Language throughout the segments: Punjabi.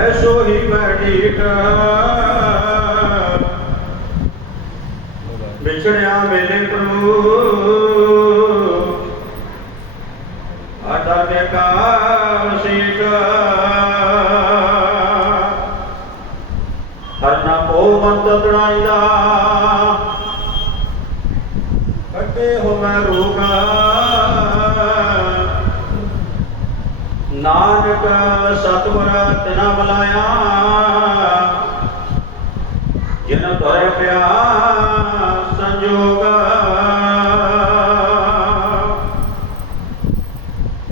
ਐਸੋ ਹੀ ਮੈਂ ਵਿਛੜਿਆ ਮੇਲੇ ਪ੍ਰਭੂ। ਆਟਾ ਦੇ ਕਾ ਸੀਟ। ਹਰ ਨਾ ਮੰਤ ਤੜਾਈਦਾ ਕੱਟੇ ਹੋ ਮੈਂ ਰੋਗਾ। ਨਾਨਕ ਸਤਿਗੁਰ ਤਿਨਾ ਬੁਲਾਇਆ। ਜਿਨ ਤੁਰੇ ਪਿਆ ਸੰਜੋਗ।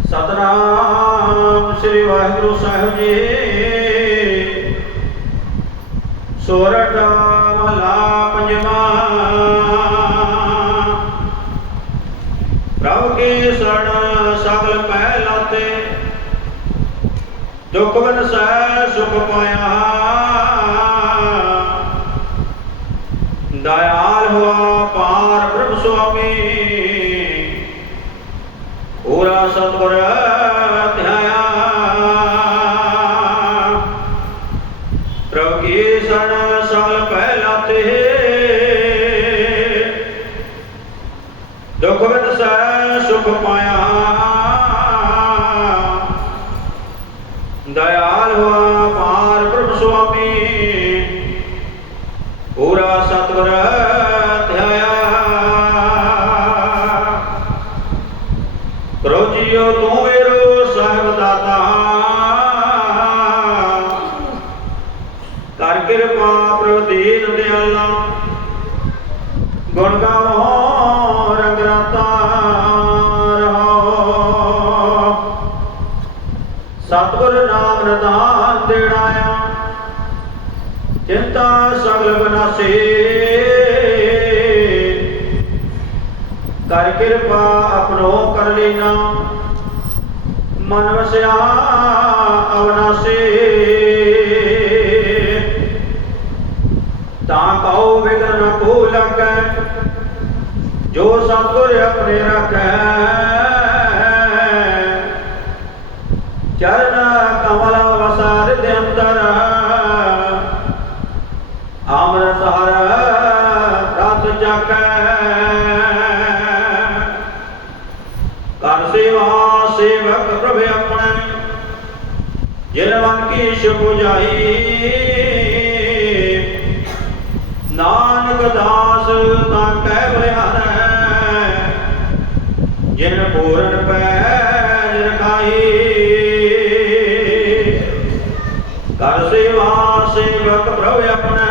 ਸਤਨਾਮ ਸ੍ਰੀ ਵਾਹਿਗੁਰੂ ਸਾਹਿਬ ਜੀ। ਸੋਰਠ ਮਹਲਾ ਪੰਜਵਾਂ। ਪ੍ਰਭ ਕੇ ਸਣ ਸਗਲ ਪਹਿ ਲਾਤੇ ਦੁਖ ਬਨਸੈ ਸੁਖ ਪਾਇਆ। ਦਇਆਲ ਹੋਆ ਪਾਰ ਪ੍ਰਭ ਸੁਆਮੀ। ਪੂਰਾ ਸਤਿਗੁਰ ਧਿਆਇਆ। ਪ੍ਰਭ ਕੀ ਸਣ ਸਗਲ ਪਹਿ ਲਾਤੇ ਦੁਖ ਬਨਸੈ ਸੁਖ ਪਾਇਆ। ਦਇਆਲ ਹੋਆ ਪਾਰ ਪ੍ਰਭ ਸੁਆਮੀ। ਪੂਰਾ ਸਤਿਗੁਰ ਧਿਆਇਆ। ਕਰੋ ਜੀਓ ਤੂੰ ਸਤਿਗੁਰ ਨਾਮ ਨਿਦਾਨ ਦੇਣਾਇਆ ਚਿੰਤਾ ਸਗਲ ਬਨਾਸੇ ਕਰ ਕਿਰਪਾ ਆਪਣੋ ਕਰ ਲੈਣਾ ਮਨ ਵਸਿਆ ਅਵਨਾਸੇ। ਤਾਂ ਕਹੋ ਵਿਗਨ ਨ ਕੋ ਲੱਗੈ ਜੋ ਸਤਿਗੁਰ ਆਪਣੇ ਰੱਖੈ। ਚਰਨ ਕਮਲ ਵਸਾਰ ਦੇ ਅੰਦਰ ਅੰਮ੍ਰਿਤ ਕਰ ਸੇਵਾ ਸੇਵਕ ਪ੍ਰਭ ਆਪਣੇ। ਜਿਨ ਮਨ ਕੀ ਸ਼ੁਭ ਜਾਈ ਨਾਨਕ ਦਾਸ ਤਾਂ ਕਹਿ ਬਲਿਹਾਰੈ ਜਿਨ ਪੂਰਨ ਪੈ ਕਰ ਸੇਵਾ ਸੇਵਕ ਪ੍ਰਭ ਆਪਣਾ।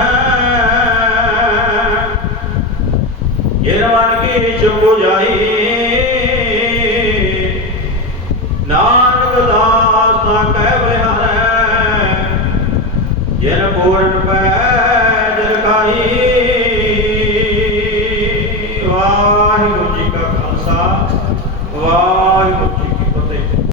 ਜਿਨ ਮਨ ਕੀ ਚੁਪ ਜਾਈ।